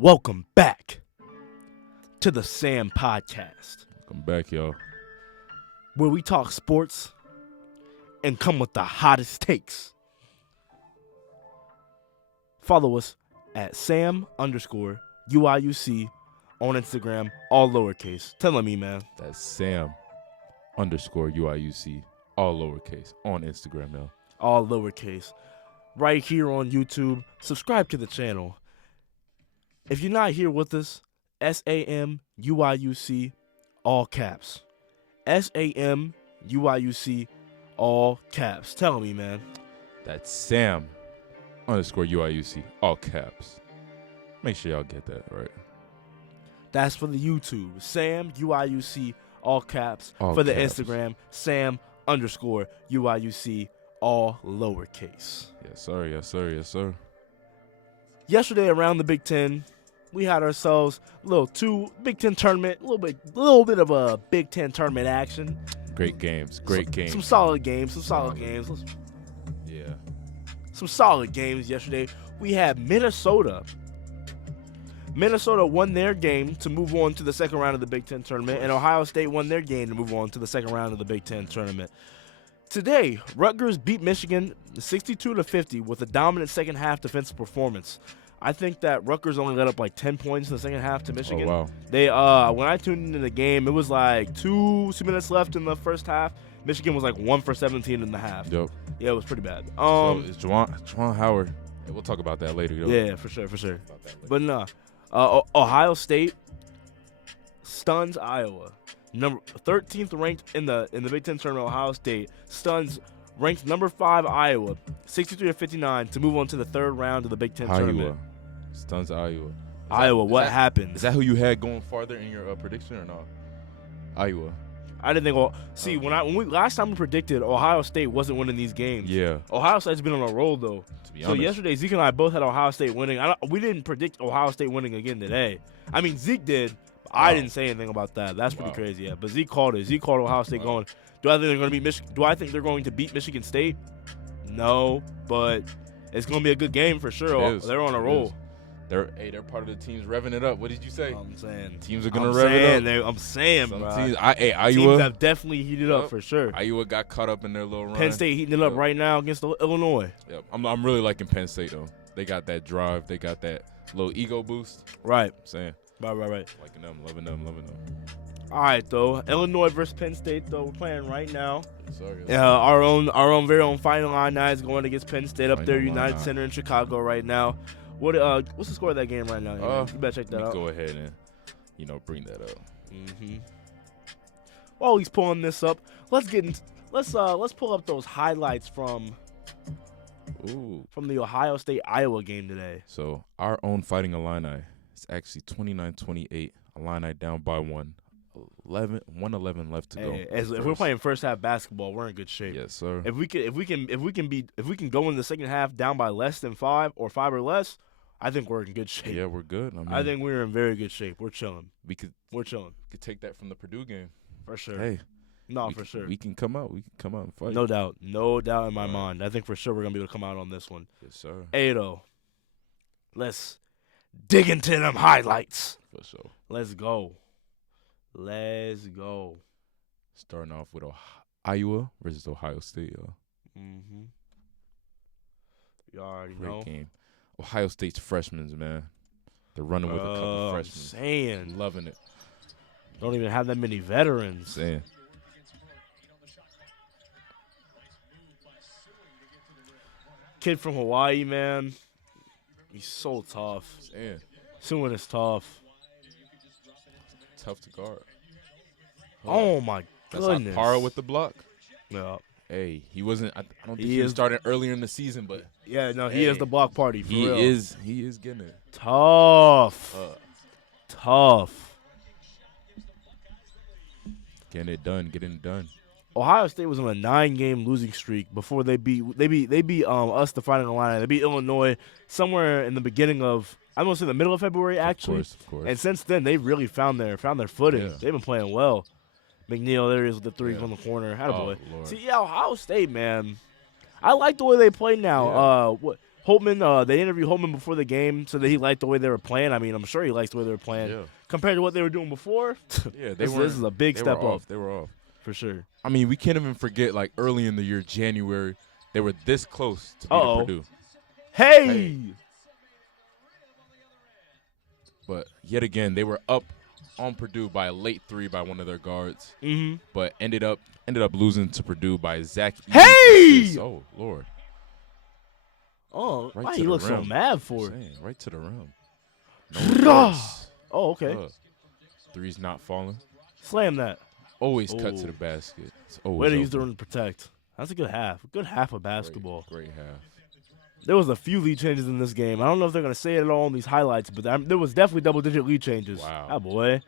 Welcome back to the Sam Podcast, Welcome back, y'all. where we talk sports and come with the hottest takes. Follow us at Sam_UIUC on Instagram, all lowercase. Tell me, man. That's Sam_UIUC, all lowercase, on Instagram, y'all. All lowercase. Right here on YouTube. Subscribe to the channel. If you're not here with us, SAMUIUC, all caps. SAMUIUC, all caps. Tell me, man. That's Sam_UIUC, all caps. Make sure y'all get that right. That's for the YouTube. SAMUIUC, all caps. All for the caps. Instagram, Sam_UIUC, all lowercase. Yes, sir. Yes, sir. Yes, sir. Yesterday around the Big Ten, we had ourselves a little Big Ten tournament, a little bit of a Big Ten tournament action. Great games. Great games. Some solid games. Yeah. Some solid games yesterday. We had Minnesota. Minnesota won their game to move on to the second round of the Big Ten tournament, and Ohio State won their game to move on to the second round of the Big Ten tournament. Today, Rutgers beat Michigan 62-50 with a dominant second half defensive performance. I think that Rutgers only let up like 10 points in the second half to Michigan. Oh, wow. They when I tuned into the game, it was like two minutes left in the first half. Michigan was like 1 for 17 in the half. Yep. Yeah, it was pretty bad. So it's Juwan Howard. Yeah, we'll talk about that later. Though. Yeah, for sure. But no, Ohio State stuns Iowa. Number 13th ranked in the Big Ten tournament. Ohio State stuns ranked number 5 Iowa 63-59 to move on to the third round of the Big Ten tournament. Stuns Iowa. What happened? Is that who you had going farther in your prediction or not? Iowa. I didn't think. Last time we predicted, Ohio State wasn't winning these games. Yeah. Ohio State's been on a roll though. To be So honest. yesterday, Zeke and I both had Ohio State winning. We didn't predict Ohio State winning again today. I mean, Zeke did. But I didn't say anything about that. That's pretty crazy. Yeah, but Zeke called it. Zeke called Ohio State going. Do I think they're going to beat Do I think they're going to beat Michigan State? No, but it's going to be a good game for sure. They're on a roll. They're part of the teams revving it up. What did you say? I'm saying Teams are gonna rev it up. I'm saying, Some bro. teams, Iowa, Teams have definitely heated up for sure. Iowa got caught up in their little run. Penn State heating it up right now against Illinois. Yep. I'm really liking Penn State though. They got that drive. They got that little ego boost. Right. I'm saying. Right. Liking them, loving them. All right, though. Illinois versus Penn State, though. We're playing right now. Sorry. Our very own Final Line Night is going against Penn State up there, Final United Line. Center in Chicago right now. What's the score of that game right now? You better check that out. Go ahead and bring that up. While he's pulling this up, let's pull up those highlights from the Ohio State Iowa game today. So our own Fighting Illini is actually 29-28. Illini down by 1. 1:11 left to go. If we're playing first half basketball, we're in good shape. Yes, sir. If we can go in the second half down by less than 5 or 5 or less, I think we're in good shape. Yeah, we're good. I think we're in very good shape. We're chilling. We're chilling. Could take that from the Purdue game. For sure. Hey. For sure. We can come out. We can come out and fight. No doubt in my mind. I think for sure we're going to be able to come out on this one. Yes, sir. Hey, though. Let's dig into them highlights. For sure. Let's go. Starting off with Iowa versus Ohio State, y'all. You already Great know. game. Ohio State's freshmen, man. They're running with a couple freshmen. Loving it. Don't even have that many veterans. Saying. Kid from Hawaii, man. He's so tough. Saying. Suing is tough. Tough to guard. Oh my goodness. That's Paro with the block. Yeah. Hey, he wasn't. I don't think he was starting earlier in the season, but yeah, no, he is the block party. For real. He is getting it. Tough. Getting it done. Ohio State was on a 9-game losing streak before they beat us, the Fighting Illini. They beat Illinois somewhere in the beginning of, I'm gonna say the middle of February actually. Of course. And since then they've really found their footing. Yeah. They've been playing well. McNeil, there he is with the three on the corner. Attaboy. Lord. See, Ohio State, man. I like the way they play now. Yeah. Holtman, they interviewed Holtman before the game, so that he liked the way they were playing. I mean, I'm sure he likes the way they were playing. Yeah. Compared to what they were doing before, Yeah, this is a big step up. They were off. For sure. I mean, we can't even forget, like, early in the year, January, they were this close to beating Purdue. Hey! But yet again, they were up on Purdue by a late 3 by one of their guards. Mm-hmm. But ended up losing to Purdue by Zach. Hey! Oh, Lord. Oh, Right why to he the looks so rim. mad for? Right to the rim. Oh, okay. Three's not falling. Slam that. Always cut to the basket. It's always Way to use the open. rim to protect. That's a good half. A good half of basketball. Great half. There was a few lead changes in this game. I don't know if they're going to say it at all in these highlights, but there was definitely double-digit lead changes. Wow. Ah, boy.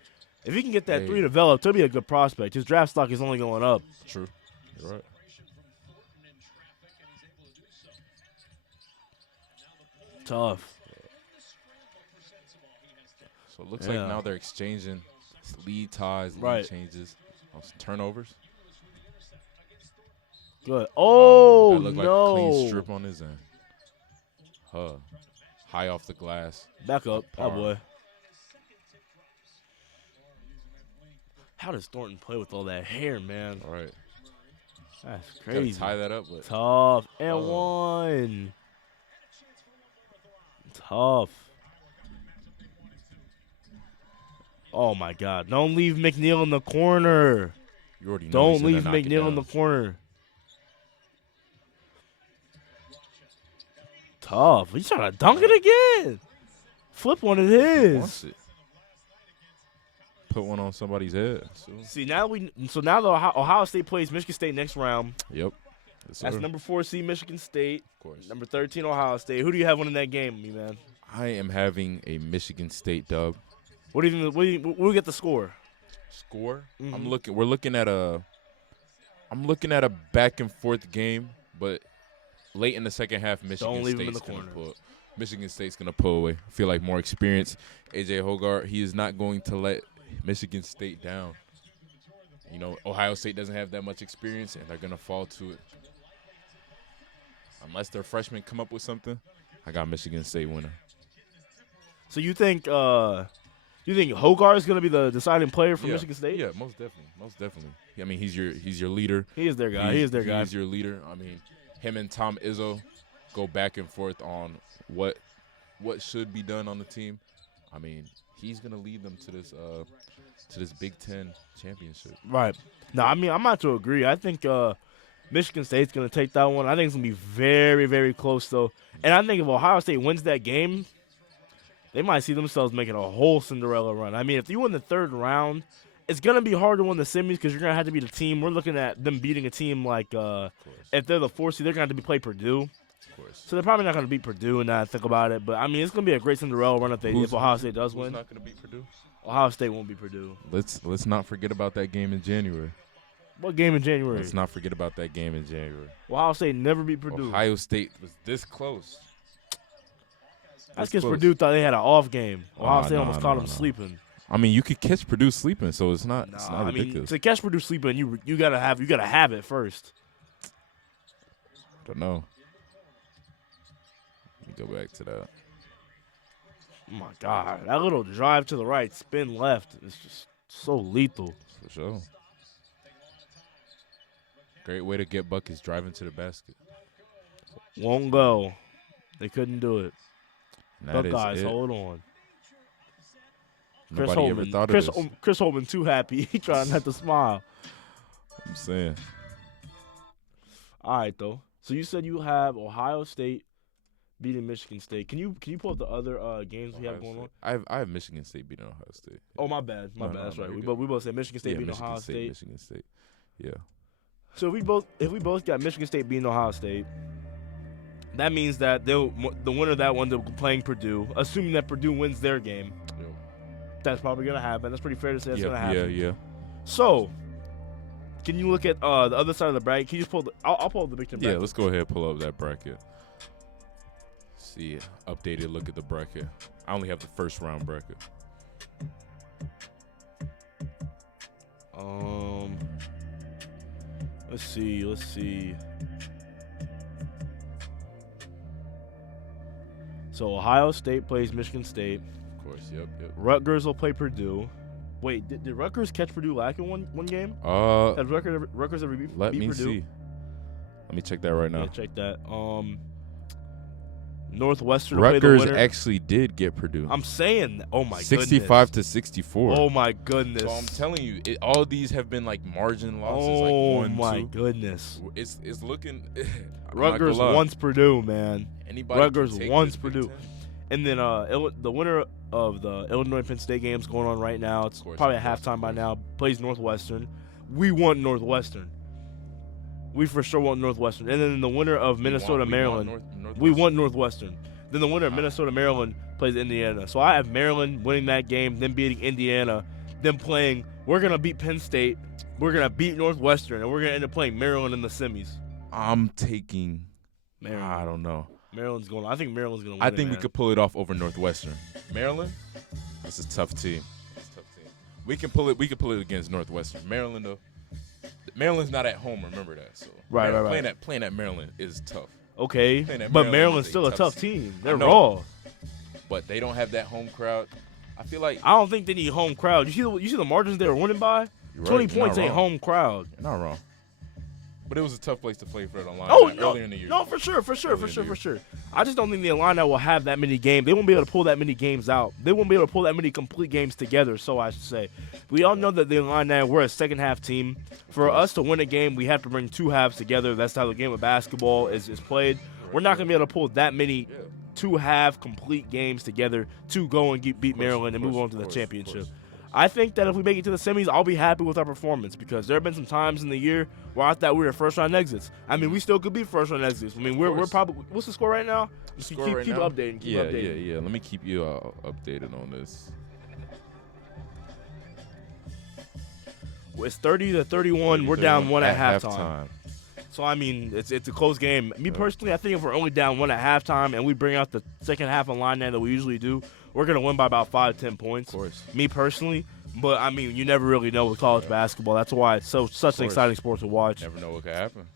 If he can get that 3 developed, he'll be a good prospect. His draft stock is only going up. True. You're right. Tough. So it looks like now they're exchanging lead ties, lead changes, turnovers. Good. Oh, that looked like a clean strip on his end. High off the glass. Back up. Oh, boy. How does Thornton play with all that hair, man? All right. That's crazy. Tie that up. But tough. And one. Tough. Oh, my God. Don't leave McNeil in the corner. You already know Don't leave McNeil in the corner. Tough. He's trying to dunk it again. Flip one of his. Put one on somebody's head. See, now the Ohio State plays Michigan State next round. Yep. Yes, that's number 4 seed Michigan State. Of course. Number 13 Ohio State. Who do you have winning that game, me man? I am having a Michigan State dub. What do you get the score? Score? Mm-hmm. We're looking at a back and forth game, but late in the second half, Michigan State's going to pull. Michigan State's going to pull away. I feel like more experience. AJ Hogarth, he is not going to let Michigan State down. You know, Ohio State doesn't have that much experience, and they're going to fall to it. Unless their freshmen come up with something, I got Michigan State winning. So you think Hogarth is going to be the deciding player for Michigan State? Yeah, most definitely. I mean, he's your leader. He is their guy. He's your leader. I mean, him and Tom Izzo go back and forth on what should be done on the team. I mean, he's going to lead them to this Big Ten championship. Right. No, I mean, I'm not to agree. I think Michigan State's going to take that one. I think it's going to be very, very close, though. And I think if Ohio State wins that game, they might see themselves making a whole Cinderella run. I mean, if you win the third round, it's going to be hard to win the semis because you're going to have to beat a team. We're looking at them beating a team like if they're the 4 seed, they're going to have to play Purdue. So they're probably not going to beat Purdue now I think about it. But, I mean, it's going to be a great Cinderella run if Ohio State does win. Who's not going to beat Purdue? Ohio State won't beat Purdue. Let's not forget about that game in January. What game in January? Let's not forget about that game in January. Ohio State never beat Purdue. Ohio State was this close. That's because Purdue thought they had an off game. Ohio State almost caught them sleeping. I mean, you could catch Purdue sleeping, so it's not ridiculous. Mean, to catch Purdue sleeping, you gotta have it first. I don't know. Let me go back to that. Oh my God, that little drive to the right, spin left is just so lethal. For sure. Great way to get buckets, driving to the basket. Won't go. They couldn't do it. Buckeyes, hold on. Nobody ever thought of this. Chris Holman too happy. He trying not to smile. I'm saying. All right, though. So you said you have Ohio State beating Michigan State. Can you pull up the other games we have going on? I have Michigan State beating Ohio State. Oh, my bad. That's right. We both said Michigan State beating Ohio State. Michigan State. Yeah. So if we both got Michigan State beating Ohio State, that means that the winner of that one they'll be playing Purdue, assuming that Purdue wins their game. Yep. That's probably gonna happen. That's pretty fair to say that's gonna happen. Yeah. So, can you look at the other side of the bracket? Can you just pull I'll pull up the Big Ten bracket. Yeah, let's go ahead and pull up that bracket. See, updated look at the bracket. I only have the first round bracket. Let's see. So Ohio State plays Michigan State. Of course, yep. Rutgers will play Purdue. Wait, did Rutgers catch Purdue lacking one game? Has Rutgers ever beat Purdue? Let me see. Let me check that right now. Yeah, check that. Northwestern. Rutgers actually did get Purdue. I'm saying, oh my 65 to 64. Oh my goodness. So I'm telling you, all these have been like margin losses. Oh like 1, my 2. Goodness. It's looking. Rutgers wants Purdue, man. Rutgers wants Purdue. And then the winner of the Illinois-Penn State game's going on right now. It's probably at halftime by now. Plays Northwestern. We want Northwestern. We for sure want Northwestern. And then the winner of Minnesota-Maryland. We want Northwestern. Then the winner of Minnesota-Maryland plays Indiana. So I have Maryland winning that game, then beating Indiana, then playing. We're going to beat Penn State. We're going to beat Northwestern, and we're going to end up playing Maryland in the semis. I'm taking Maryland. I don't know. Maryland's going. I think Maryland's going to win. I think we could pull it off over Northwestern. Maryland, that's a tough team. We can pull it. We can pull it against Northwestern. Maryland, though. Maryland's not at home. Remember that. So right. Playing at Maryland is tough. Okay, but Maryland's still a tough team. They're raw. But they don't have that home crowd. I feel like I don't think they need home crowd. You see the margins they were winning by? 20 points ain't home crowd. You're not wrong. But it was a tough place to play for the Illini earlier in the year. No, for sure. I just don't think the Illini will have that many games. They won't be able to pull that many games out. They won't be able to pull that many complete games together, so I should say. We all know that the Illini, we're a second-half team. For us to win a game, we have to bring two halves together. That's how the game of basketball is played. We're not going to be able to pull that many two-half complete games together to go and beat Maryland and move on to the championship. I think that if we make it to the semis, I'll be happy with our performance because there have been some times in the year where I thought we were first-round exits. I mean, we still could be first-round exits. I mean, we're probably – what's the score right now? Keep updating. Yeah. Let me keep you updated on this. It's 30-31. We're down one at halftime. So, I mean, it's a close game. Me personally, I think if we're only down one at halftime and we bring out the second half of line that we usually do, we're going to win by about 5-10 points. Of course. Me personally. But, I mean, you never really know with college basketball. That's why it's such an exciting sport to watch. Never know what could happen.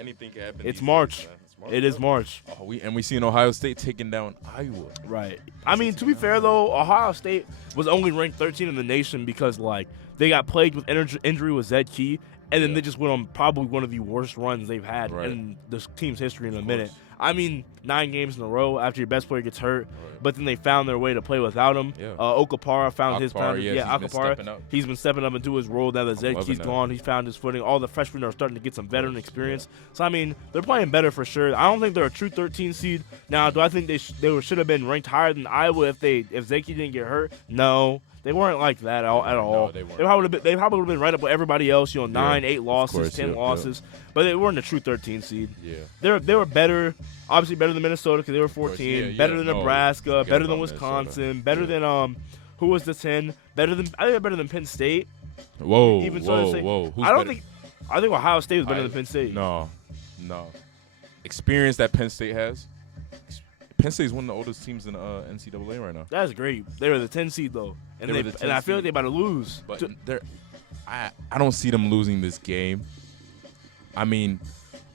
Anything can happen. It's March. It is March. We seen Ohio State taking down Iowa. Right. I mean, to be fair, though, Ohio State was only ranked 13 in the nation because, like, they got plagued with injury with Zed Key, and then they just went on probably one of the worst runs they've had in this team's history in a minute. I mean, 9 games in a row after your best player gets hurt, but then they found their way to play without him. Yeah. Okapara found his pound. Okapara. He's been stepping up into his role now that Zed Key's gone. He's found his footing. All the freshmen are starting to get some veteran experience. So, I mean, they're playing better for sure. I don't think they're a true 13 seed. Now, do I think they should have been ranked higher than Iowa if Zed Key didn't get hurt? No. They weren't like that at all. No, they probably would have been right up with everybody else. 9, 8 losses, 10 losses, but they weren't a true 13 seed. Yeah, they were better, obviously better than Minnesota because they were 14. Better than Nebraska, better than Wisconsin, better than who was the 10? I think they're better than Penn State. Whoa. I think Ohio State was better than Penn State. No. Experience that Penn State has. Penn State is one of the oldest teams in NCAA right now. That's great. They were the 10 seed though, and I feel like they're about to lose. But I don't see them losing this game. I mean,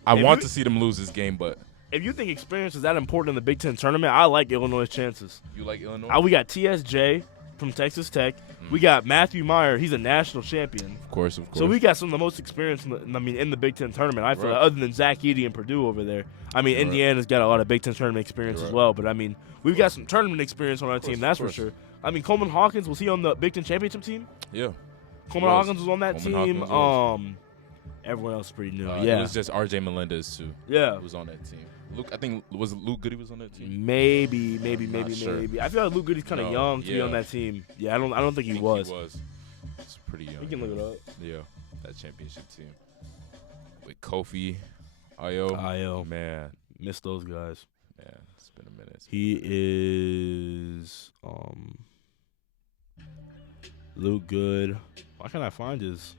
I want to see them lose this game, but if you think experience is that important in the Big Ten tournament, I like Illinois' chances. You like Illinois? We got TSJ from Texas Tech. We got Matthew Meyer. He's a national champion. Of course. So we got some of the most experience in the Big Ten tournament. I feel like, other than Zach Edey and Purdue over there. I mean, Indiana's got a lot of Big Ten tournament experience as well. But, I mean, we've got some tournament experience on our team, that's for sure. I mean, Coleman Hawkins, was he on the Big Ten championship team? Yeah. Coleman Hawkins was on that team. Everyone else is pretty new. It was just R.J. Melendez, too. Yeah. Who was on that team. I think was Luke Goody was on that team? Maybe. I feel like Luke Goody's kind of young to be on that team. Yeah, I don't think he was. He was. It's pretty young. You can look it up. Yeah, that championship team with Kofi, Io. Man, missed those guys. Man, it's been a minute. He is Luke Good. Why can't I find his?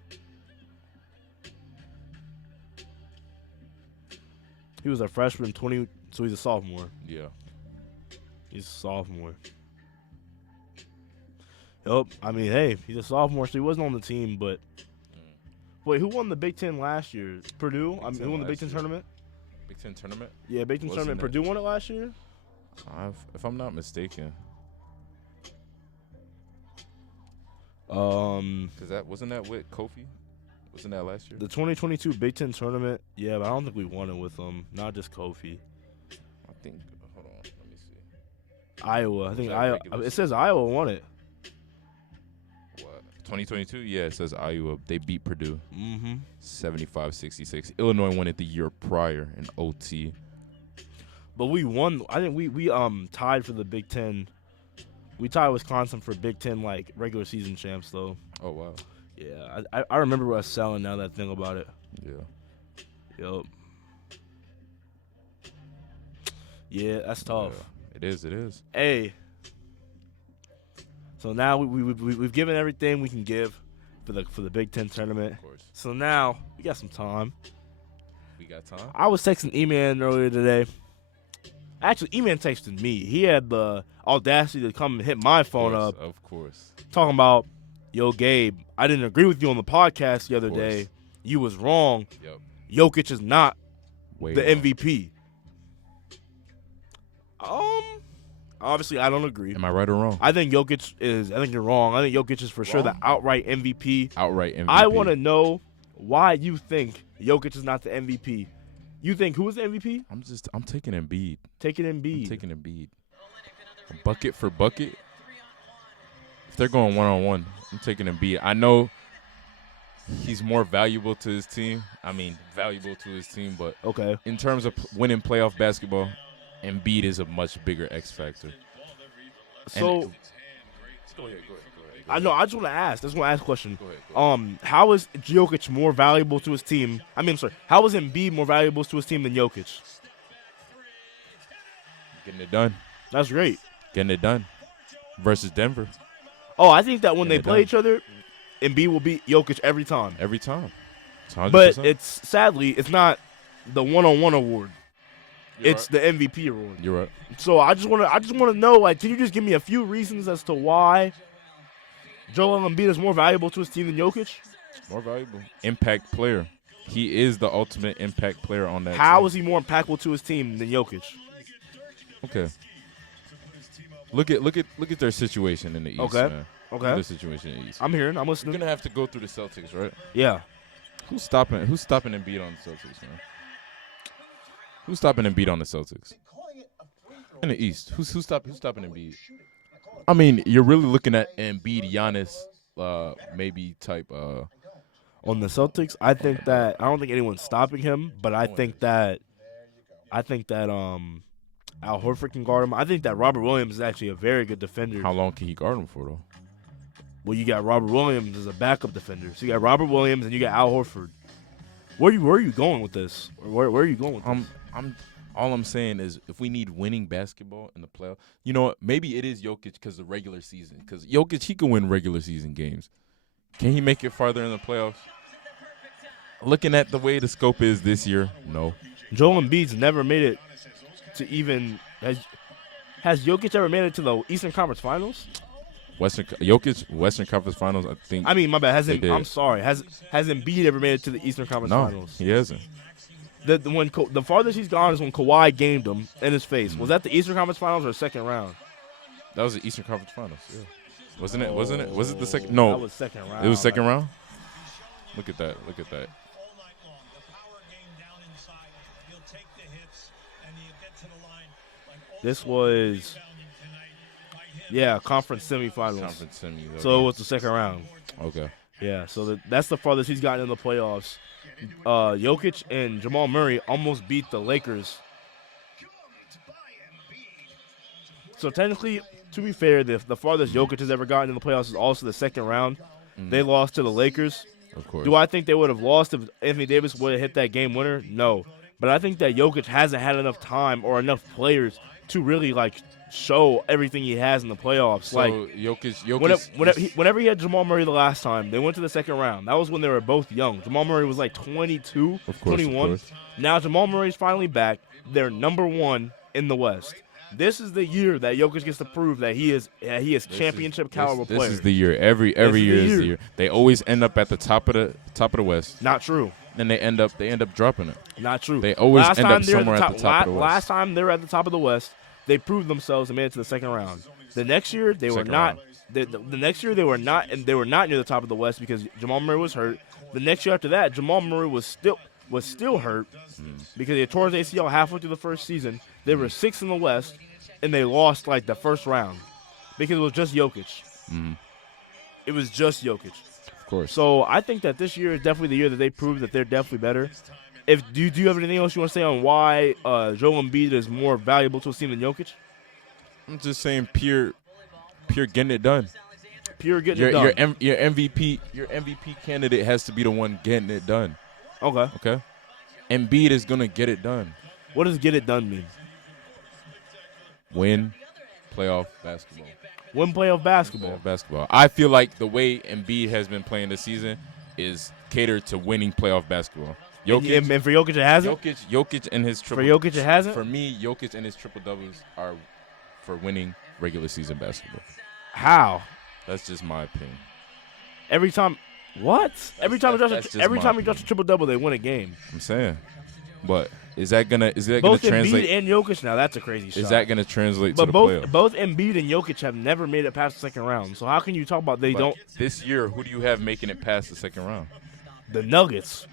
He was a freshman, 20, so he's a sophomore. Yeah. He's a sophomore. Yep. I mean, hey, he's a sophomore, so he wasn't on the team, but wait, who won the Big Ten last year? Purdue? Who won the Big Ten tournament? Big Ten tournament? Yeah, Big Ten tournament. Purdue won it last year? If I'm not mistaken. Because wasn't that with Kofi? Wasn't that last year? The 2022 Big Ten tournament, yeah, but I don't think we won it with them. Not just Kofi. I think. Hold on, let me see. Iowa. I think Iowa. It says Iowa won it. What? 2022? Yeah, it says Iowa. They beat Purdue. 75-66. Illinois won it the year prior in OT. But we won. I think we tied for the Big Ten. We tied Wisconsin for Big Ten like regular season champs though. Oh wow. Yeah, I remember us selling now that I think about it. Yeah. Yup. Yeah, that's tough. Yeah, it is. Hey. So now we've given everything we can give for the Big Ten tournament. Of course. So now we got some time. We got time. I was texting E-Man earlier today. Actually, E-Man texted me. He had the audacity to come and hit my phone up. Of course. Talking about, yo, Gabe, I didn't agree with you on the podcast the other day. You was wrong. Yep. Jokic is not the wrong. MVP. Obviously, I don't agree. Am I right or wrong? I think Jokic is. I think you're wrong. I think Jokic is for sure the outright MVP. Outright MVP. I want to know why you think Jokic is not the MVP. You think who is the MVP? I'm taking Embiid. Taking Embiid. I'm taking Embiid. Bucket for bucket. If they're going one-on-one, I'm taking Embiid. I know he's more valuable to his team. But okay. In terms of winning playoff basketball, Embiid is a much bigger X factor. So, go ahead. I know. I just want to ask. That's want to ask a question. Go ahead. How is Jokic more valuable to his team? How is Embiid more valuable to his team than Jokic? Getting it done. That's great. Getting it done. Versus Denver. Oh, I think that when they play each other, Embiid will beat Jokic every time. Every time. 100%. But sadly, it's not the one-on-one award. It's right. the MVP award. You're right. So I just want to know, like, can you just give me a few reasons as to why Joel Embiid is more valuable to his team than Jokic? More valuable. Impact player. He is the ultimate impact player on that How team. is he more impactful to his team than Jokic? Okay. Look at their situation in the East, man. Okay. Their situation in the East. I'm hearing. I'm listening. You're gonna have to go through the Celtics, right? Yeah. Who's stopping Embiid on the Celtics, man? Who's stopping Embiid on the Celtics? In the East. Who's stopping Embiid? I mean, you're really looking at Embiid, Giannis, maybe type. On the Celtics, I don't think anyone's stopping him, but I think that Al Horford can guard him. I think that Robert Williams is actually a very good defender. How long can he guard him for, though? Well, you got Robert Williams as a backup defender. So you got Robert Williams and you got Al Horford. Where are you going with this? Or where are you going with this? All I'm saying is if we need winning basketball in the playoffs, you know what? Maybe it is Jokic because of the regular season. Because Jokic, he can win regular season games. Can he make it farther in the playoffs? Looking at the way the scope is this year, no. Joel Embiid's never made it to even has Jokic ever made it to the Eastern Conference Finals? Jokic Western Conference Finals, I think. I mean, my bad. I'm sorry. Has Embiid ever made it to the Eastern Conference Finals? No, he hasn't. The farthest he's gone is when Kawhi gamed him in his face. Was that the Eastern Conference Finals or second round? That was the Eastern Conference Finals. Yeah. Wasn't it? Was it the second? No, that was second round. It was second round. Look at that. This was, conference semifinals. Conference semi. Okay. So it was the second round. Okay. Yeah, so that's the farthest he's gotten in the playoffs. Jokic and Jamal Murray almost beat the Lakers. So technically, to be fair, the farthest Jokic has ever gotten in the playoffs is also the second round. Mm-hmm. They lost to the Lakers. Of course. Do I think they would have lost if Anthony Davis would have hit that game winner? No. But I think that Jokic hasn't had enough time or enough players to really, show everything he has in the playoffs. So Jokic whenever he had Jamal Murray the last time, they went to the second round. That was when they were both young. Jamal Murray was 22, 21. Now Jamal Murray's finally back. They're number one in the West. This is the year that Jokic gets to prove that he is championship caliber player. This is the year. Every year is the year. They always end up at the top of the West. Not true. Then they end up dropping it. Not true. They always end up somewhere at the top of the West. Last time they were at the top of the West, they proved themselves and made it to the second round. The next year they were not. The next year they were not, and they were not near the top of the West because Jamal Murray was hurt. The next year after that, Jamal Murray was still hurt because he tore his ACL halfway through the first season. They were 6th in the West, and they lost like the first round because it was just Jokic. It was just Jokic. Of course. So I think that this year is definitely the year that they proved that they're definitely better. Do you have anything else you want to say on why Joel Embiid is more valuable to a team than Jokic? I'm just saying pure getting it done. Pure getting it done. Your MVP candidate has to be the one getting it done. Okay. Embiid is gonna get it done. What does get it done mean? Win playoff basketball. Win playoff basketball. Basketball. I feel like the way Embiid has been playing this season is catered to winning playoff basketball. Jokic, and for Jokic, it hasn't. Jokic and his triple. For Jokic, it hasn't. For me, Jokic and his triple doubles are for winning regular season basketball. How? That's just my opinion. Every time, what? Every time he drops a triple double, they win a game. I'm saying, but is that gonna translate? Both Embiid and Jokic. Now that's a crazy shot. Is that gonna translate to the playoffs? Both Embiid and Jokic have never made it past the second round. So how can you talk about they don't? This year, who do you have making it past the second round? The Nuggets.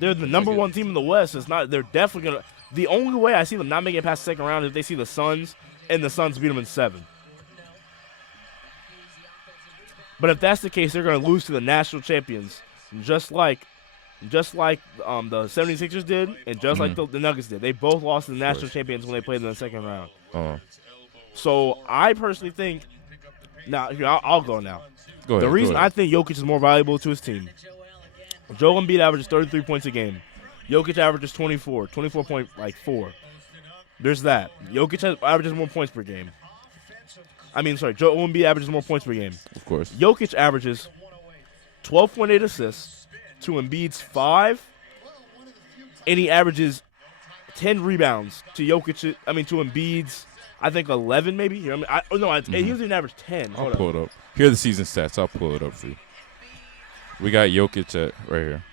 They're the number one team in the West. It's not. They're definitely gonna. The only way I see them not making it past the second round is if they see the Suns and the Suns beat them in 7. But if that's the case, they're going to lose to the national champions, just like the 76ers did, and just like the Nuggets did. They both lost to the national champions when they played in the second round. So I personally think. Now, I'll go now. Go ahead. The reason I think Jokic is more valuable to his team. Joel Embiid averages 33 points a game. Jokic averages 24.4. There's that. Jokic averages more points per game. Joel Embiid averages more points per game. Of course. Jokic averages 12.8 assists to Embiid's 5, and he averages 10 rebounds to Embiid's, I think 11 maybe. He usually average 10. I'll pull it up. Here are the season stats. I'll pull it up for you. We got Jokic right here.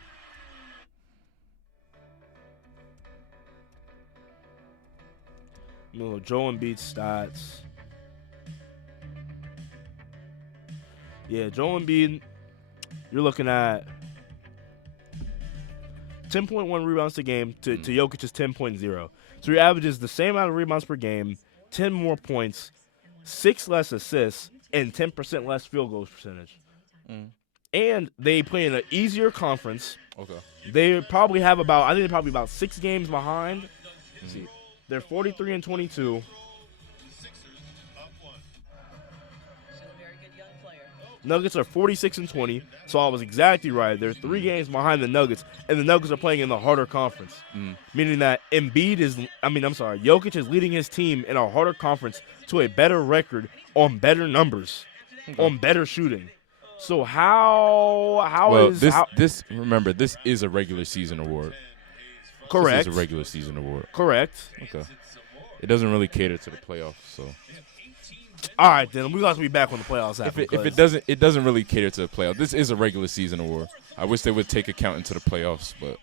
Joel Embiid's stats. Yeah, Joel Embiid, you're looking at 10.1 rebounds a game to Jokic's 10.0. So your average is the same amount of rebounds per game, 10 more points, 6 less assists, and 10% less field goals percentage. And they play in an easier conference. Okay. They probably have about 6 games behind. See, they're 43-22. Nuggets are 46-20, so I was exactly right. They're 3 games behind the Nuggets, and the Nuggets are playing in the harder conference, meaning that Jokic is leading his team in a harder conference to a better record on better numbers, on better shooting. So remember, this is a regular season award. Correct. This is a regular season award. Correct. Okay. It doesn't really cater to the playoffs, so. All right, then we got to be back when the playoffs happen. If it doesn't really cater to the playoffs. This is a regular season award. I wish they would take account into the playoffs, but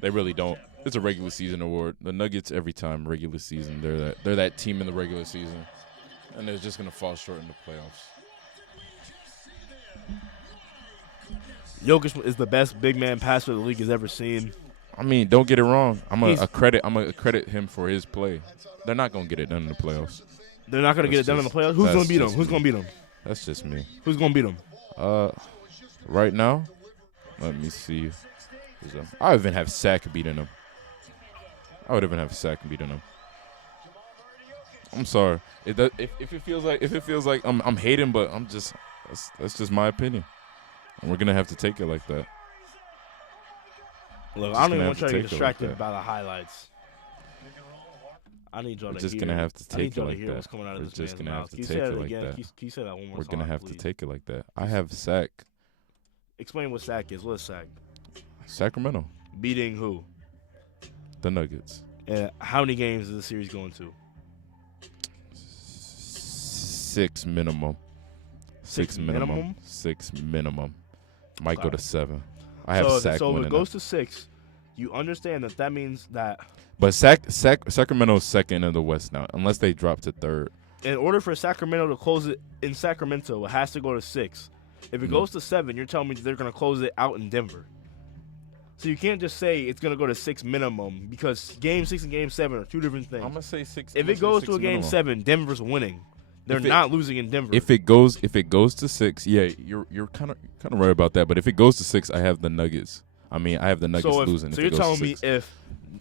they really don't. It's a regular season award. The Nuggets every time regular season, they're that team in the regular season, and they're just gonna fall short in the playoffs. Jokic is the best big man passer the league has ever seen. I mean, don't get it wrong. I'm gonna credit him for his play. They're not gonna get it done in the playoffs. They're not going to get it done in the playoffs? Who's going to beat them? Who's going to beat them? That's just me. Who's going to beat them? Right now, let me see. I would even have Sack beating them. I'm sorry. If it feels like I'm hating, but that's just my opinion. And we're gonna have to take it like that. Look, I don't even want to try to get distracted by the highlights. I need y'all to just gonna have to take it like that. What's coming out of We're this just gonna mouth. have to take it like that. Can you say that one more time? We're gonna have please? to take it like that. I have Sack. Explain what Sack is. What is Sack? Sacramento. Beating who? The Nuggets. And how many games is the series going to? 6 minimum. 6 minimum. 6 minimum. Might go to 7. I have Sack winning. So if it goes to 6, you understand that means that But Sacramento's second in the West now, unless they drop to third. In order for Sacramento to close it in Sacramento, it has to go to 6. If it goes to 7, you're telling me they're going to close it out in Denver. So you can't just say it's going to go to 6 minimum because Game 6 and Game 7 are two different things. I'm going to say 6. If it goes to a Game 7, Denver's winning. They're not losing in Denver. If it goes to 6, yeah, you're kind of right about that. But if it goes to 6, I have the Nuggets. I have the Nuggets losing. So you're telling me if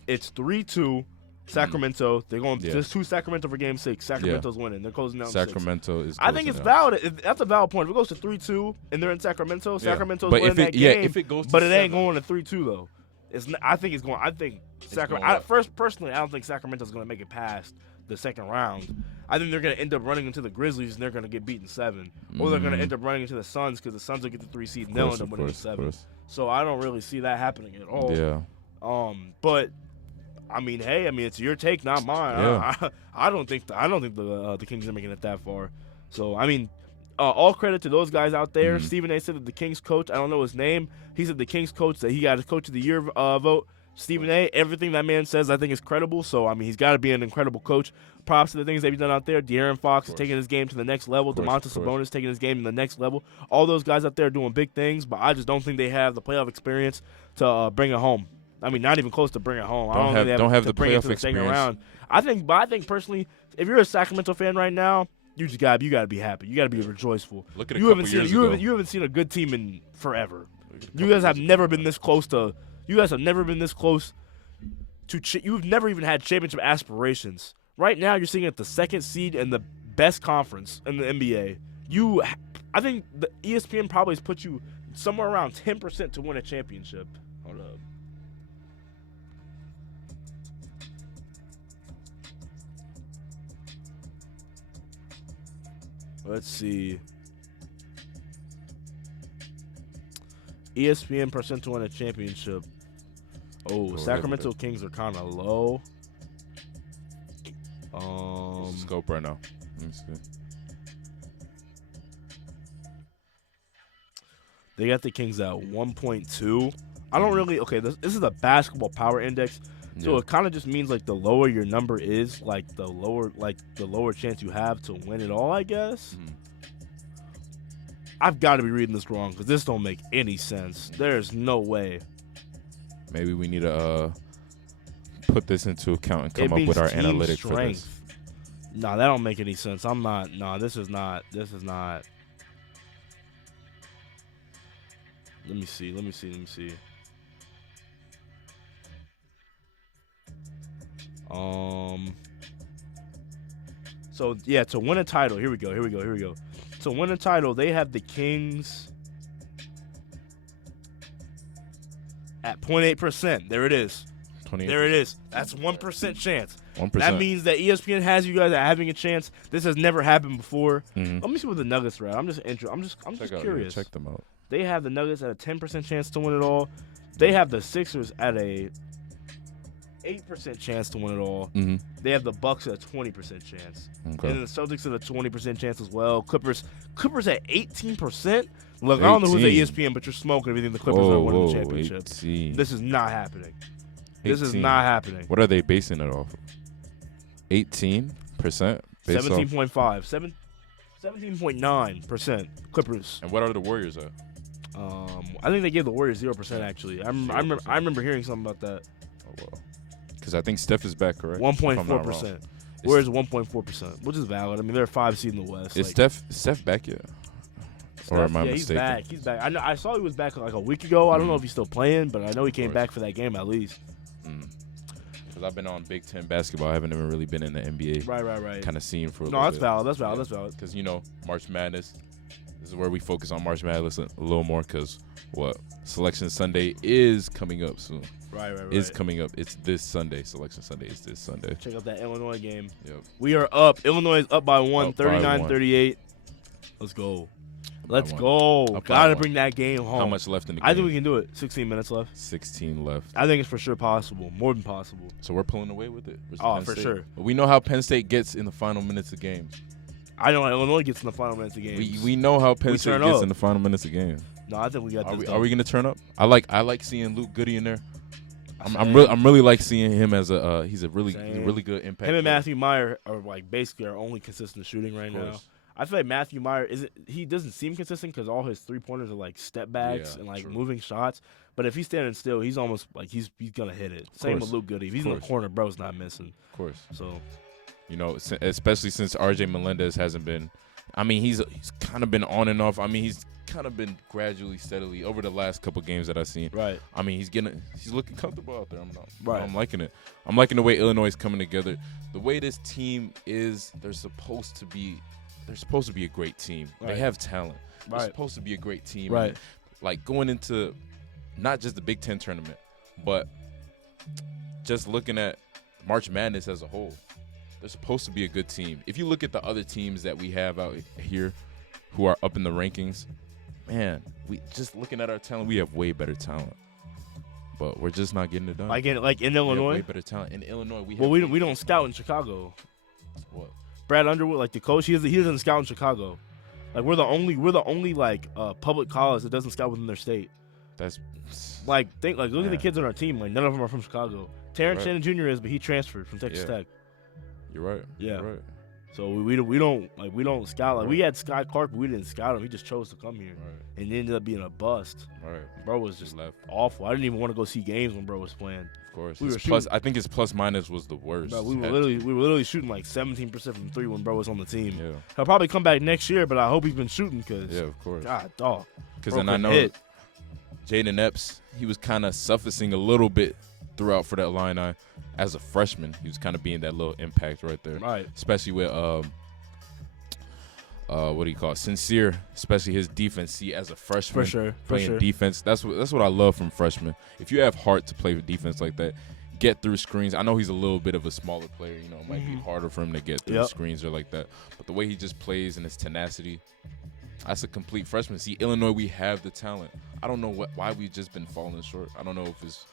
it's 3-2 Sacramento, they're going just to Sacramento for Game 6. Sacramento's winning. They're closing out. Sacramento is. I think it's valid. That's a valid point. If it goes to 3-2 and they're in Sacramento, Sacramento's winning that game. Yeah, if it goes, but it ain't going to 3-2 though. It's. I think it's going. I think Sacramento. Personally, I don't think Sacramento's going to make it past the second round. I think they're going to end up running into the Grizzlies and they're going to get beaten 7, or they're going to end up running into the Suns because the Suns will get the 3 seed and they'll end up winning 7. So I don't really see that happening at all. Yeah. But. Hey, it's your take, not mine. Yeah. I don't think the Kings are making it that far. So all credit to those guys out there. Stephen A. said that the Kings coach, I don't know his name. He said the Kings coach that he got his Coach of the Year vote. Stephen A. Everything that man says, I think is credible. So he's got to be an incredible coach. Props to the things that he's done out there. De'Aaron Fox is taking his game to the next level. Domantas Sabonis taking his game to the next level. All those guys out there are doing big things, but I just don't think they have the playoff experience to bring it home. Not even close to bring it home. Don't have the playoff experience. Second round. I think personally, if you're a Sacramento fan right now, you gotta be happy. You gotta be rejoiceful. Look at you haven't seen a good team in forever. You guys have never been this close to. You guys have never been this close to. You've never even had championship aspirations. Right now, you're sitting at the second seed in the best conference in the NBA. I think the ESPN probably has put you somewhere around 10% to win a championship. Hold up. Let's see. ESPN percent to win a championship. Sacramento Kings are kind of low. Scope right now. Let me see. They got the Kings at 1.2. I don't really. Okay, this is a basketball power index. So it kind of just means the lower your number is, the lower chance you have to win it all, I guess. I've got to be reading this wrong because this don't make any sense. There's no way. Maybe we need to put this into account and come up with our analytics for this. Nah, that don't make any sense. I'm not. Nah, this is not. Let me see. So to win a title, here we go. To win a title, they have the Kings at 0.8%. There it is. 28%. There it is. That's 1% chance. 1%. That means that ESPN has you guys at having a chance. This has never happened before. Let me see what the Nuggets are at. I'm just curious. Check them out. They have the Nuggets at a 10% chance to win it all. They have the Sixers at a 8% chance to win it all. They have the Bucks at a 20% chance. Okay. And the Celtics at a 20% chance as well. Clippers at 18%. Look, 18. I don't know who's at ESPN, but you're smoking everything. The Clippers are winning the championship. 18. This is not happening. 18. This is not happening. What are they basing it off of? 18%? 17.5. 17.9% Clippers. And what are the Warriors at? I think they gave the Warriors 0% actually. I remember hearing something about that. Oh well. Because I think Steph is back, correct? 1.4%. Warriors 1.4%, which is valid. They're 5 seed in the West. Is Steph back yet? Or am I mistaken? He's back. I saw he was back a week ago. I don't know if he's still playing, but I know he came back for that game at least. Because I've been on Big Ten basketball. I haven't even really been in the NBA. Right. Kind of scene for a little bit. That's valid. Because, March Madness. This is where we focus on March Madness a little more because Selection Sunday is coming up soon. Right. Is coming up. It's this Sunday. Selection Sunday is this Sunday. Check out that Illinois game. Yep. We are up. Illinois is up by 1, 39-38. Let's go. Gotta bring that game home. How much left in the game? I think we can do it. 16 minutes left. 16 left. I think it's for sure possible. More than possible. So we're pulling away with it? For sure. But we know how Penn State gets in the final minutes of games. I know Illinois gets in the final minutes of games. We know how Penn State gets in the final minutes of games. No, I think we got this. Are we going to turn up? I like seeing Luke Goody in there. I'm really like seeing him as he's a really good impact. Him and Matthew Meyer are like basically our only consistent shooting right now. I feel like Matthew Meyer doesn't seem consistent because all his 3-pointers are like step backs and like moving shots. But if he's standing still, he's almost like he's gonna hit it. Same with Luke Goody. If he's in the corner, bro's not missing. Of course. So, especially since RJ Melendez hasn't been. I mean, he's kind of been on and off. I mean, he's kind of been gradually, steadily over the last couple games that I've seen. Right. I mean, he's looking comfortable out there. I'm liking it. I'm liking the way Illinois is coming together. The way this team is, they're supposed to be a great team. Right. They have talent. They're supposed to be a great team. Right. And, like going into not just the Big Ten tournament, but just looking at March Madness as a whole. They're supposed to be a good team. If you look at the other teams that we have out here who are up in the rankings, man, we just looking at our talent, we have way better talent. But we're just not getting it done. Like in Illinois? Way better talent. In Illinois, we don't scout in Chicago. What? Brad Underwood, like the coach, he doesn't scout in Chicago. Like we're the only like public college that doesn't scout within their state. That's look at the kids on our team. Like none of them are from Chicago. Terrence Shannon Jr. is, but he transferred from Texas Tech. You're right. Yeah. You're right. So we don't scout. Like we had Sky Clark, but we didn't scout him. He just chose to come here, and it ended up being a bust. Right. Bro was just awful. I didn't even want to go see games when bro was playing. Of course. I think his plus minus was the worst. Bro, we were literally shooting like 17% from three when bro was on the team. Yeah. He'll probably come back next year, but I hope he's been shooting because of course. God, dog. Because then I know Jaden Epps, he was kind of sufficing a little bit throughout for that Illini. As a freshman, he was kind of being that little impact right there. Right. Especially with what do you call it? Sincere, especially his defense. See, as a freshman, playing defense, that's what I love from freshmen. If you have heart to play with defense like that, get through screens. I know he's a little bit of a smaller player. It might be harder for him to get through screens or like that. But the way he just plays and his tenacity, that's a complete freshman. See, Illinois, we have the talent. I don't know why we've just been falling short. I don't know if it's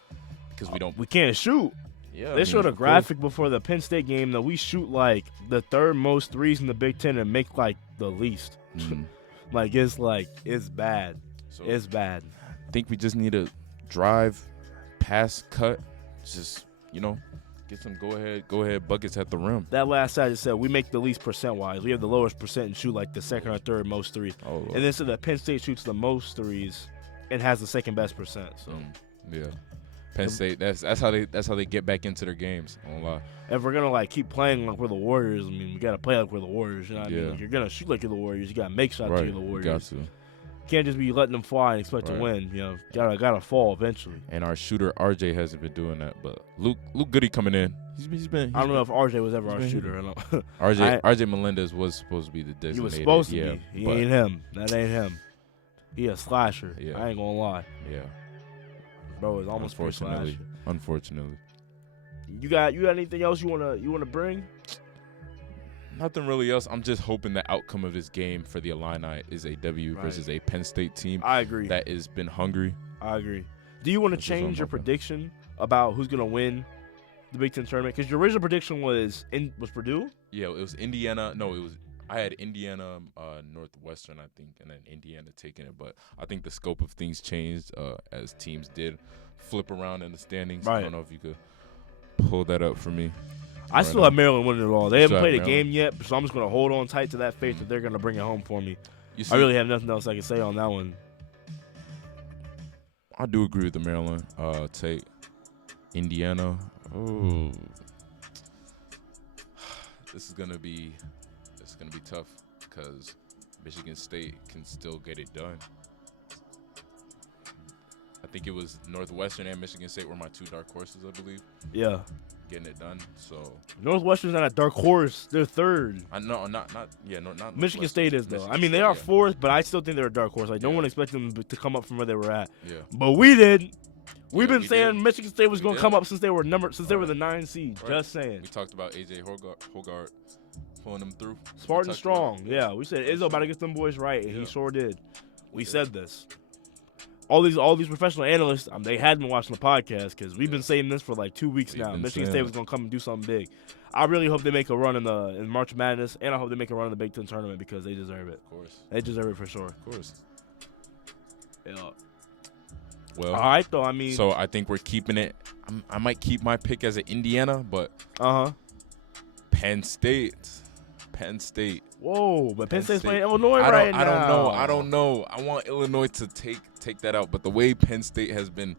because we can't shoot. Yeah, they showed a graphic before the Penn State game that we shoot like the third most threes in the Big Ten and make like the least. It's bad. So it's bad. I think we just need to drive, pass, cut, just get some go ahead buckets at the rim. That last side just said we make the least percent wise. We have the lowest percent and shoot like the second or third most threes. Oh, and then so that Penn State shoots the most threes and has the second best percent. So yeah. Penn State, that's how they get back into their games. I won't lie. If we're gonna keep playing like we're the Warriors, I mean we gotta play like we're the Warriors. You know what I mean? If you're gonna shoot like you're the Warriors, you gotta make shots like you're the Warriors. You got to. Can't just be letting them fly and expect to win. Gotta fall eventually. And our shooter RJ hasn't been doing that, but Luke Goody coming in. He's been. I don't know if RJ was ever our shooter. I don't. RJ Melendez was supposed to be the designated. He was supposed to be. He ain't him. That ain't him. He a slasher. Yeah. I ain't gonna lie. Yeah. Bro is almost Unfortunately. You got anything else you wanna bring? Nothing really else. I'm just hoping the outcome of this game for the Illini is a W versus a Penn State team. I agree. That has been hungry. I agree. Do you want to change your prediction about who's gonna win the Big Ten tournament? Because your original prediction was Purdue. Yeah, it was Indiana. No, it was. I had Indiana, Northwestern, I think, and then Indiana taking it. But I think the scope of things changed as teams did flip around in the standings. Right. I don't know if you could pull that up for me. I still have Maryland winning it all. They haven't played a game yet, so I'm just going to hold on tight to that faith that they're going to bring it home for me. I really have nothing else I can say on that one. I do agree with the Maryland take. Indiana. Oh. This is gonna be tough because Michigan State can still get it done. I think it was Northwestern and Michigan State were my two dark horses, I believe. Yeah. Getting it done. So Northwestern's not a dark horse. They're third. Not Michigan State is though. I mean, they are fourth, but I still think they're a dark horse. No one expected them to come up from where they were at. Yeah. But we did. We've been saying Michigan State was going to come up since they were they were the 9 seed. Right. Just saying. We talked about AJ Hogart pulling them through. Spartan strong. Yeah, we said Izzo about to get them boys right, and he sure did. We said this. All these professional analysts, they had been watching the podcast because we've been saying this for like 2 weeks now. Michigan State was going to come and do something big. I really hope they make a run in March Madness, and I hope they make a run in the Big Ten tournament because they deserve it. Of course. They deserve it for sure. Of course. Yeah. Well, all right, though. I mean, so I think we're keeping it. I I might keep my pick as an Indiana, but Penn State. Whoa, but Penn State's playing Illinois right now. I don't know. I want Illinois to take that out, but the way Penn State has been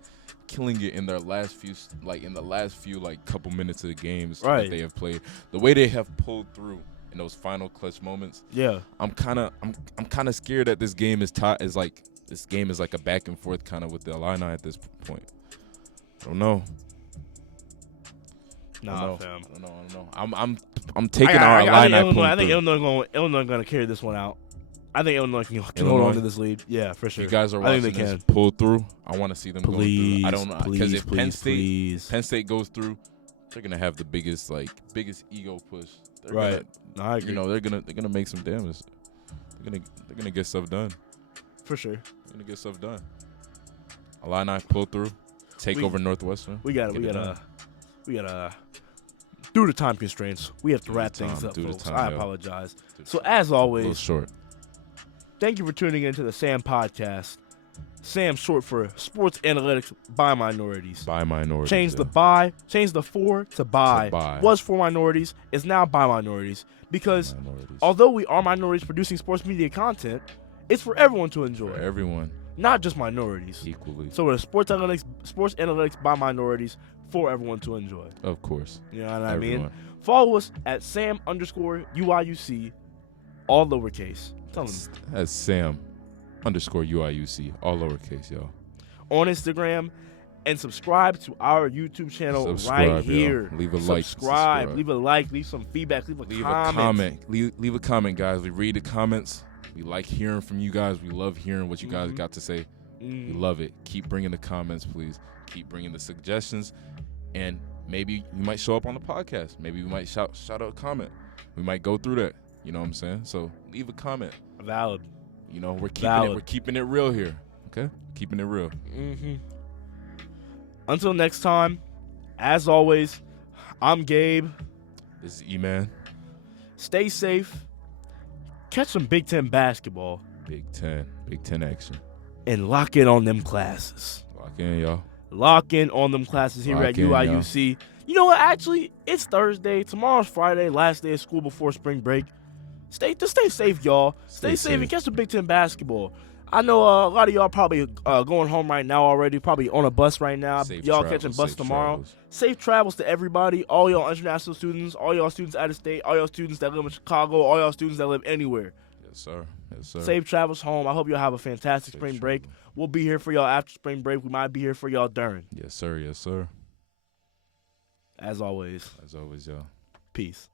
killing it in their last few couple minutes of the games that they have played, the way they have pulled through in those final clutch moments. Yeah, I'm kind of scared that this game is like a back and forth kind of with the Illini at this point. I don't know. Nah, fam. I don't know. I'm taking our Illini. I think Illinois gonna carry this one out. I think Illinois can hold on to this lead. Yeah, for sure. If you guys are watching this pull through, I want to see them go through. I don't know, because if Penn State goes through, they're gonna have the biggest ego push. I agree. They're gonna make some damage. They're gonna get stuff done. For sure. They're gonna get stuff done. Illini pull through, take over Northwestern. We gotta due to time constraints, we have to wrap things up, folks. I apologize. So as always, a little short. Thank you for tuning into the SAM podcast. SAM short for Sports Analytics by Minorities. By minorities. Change the for to buy. Was for minorities, is now by minorities. Because although we are minorities producing sports media content, it's for everyone to enjoy. For everyone. Not just minorities. Equally. So we're Sports Analytics by minorities for everyone to enjoy. Of course. You know what I mean? Follow us at Sam_UIUC, all lowercase. Tell them. That's Sam_UIUC, all lowercase, y'all. On Instagram, and subscribe to our YouTube channel right here. Yo. Leave a like. Subscribe. Leave a like. Leave some feedback. Leave a comment. Leave a comment, guys. We read the comments. We like hearing from you guys. We love hearing what you guys got to say. We love it. Keep bringing the comments, please. Keep bringing the suggestions. And maybe you might show up on the podcast. Maybe we might shout out a comment. We might go through that. You know what I'm saying? So leave a comment. Valid. We're keeping it real here. Okay? Keeping it real. Until next time, as always, I'm Gabe. This is E-Man. Stay safe. Catch some Big Ten basketball. Big Ten action. And lock in on them classes. Lock in, y'all. Lock in on them classes here at UIUC. Y'all. You know what? Actually, it's Thursday. Tomorrow's Friday, last day of school before spring break. Stay safe, y'all. Stay safe and catch some Big Ten basketball. I know a lot of y'all probably going home right now already, probably on a bus right now. Y'all catching bus tomorrow. Travels. Safe travels to everybody, all y'all international students, all y'all students out of state, all y'all students that live in Chicago, all y'all students that live anywhere. Yes, sir. Safe travels home. I hope y'all have a fantastic spring break. We'll be here for y'all after spring break. We might be here for y'all during. Yes, sir. As always, y'all. Peace.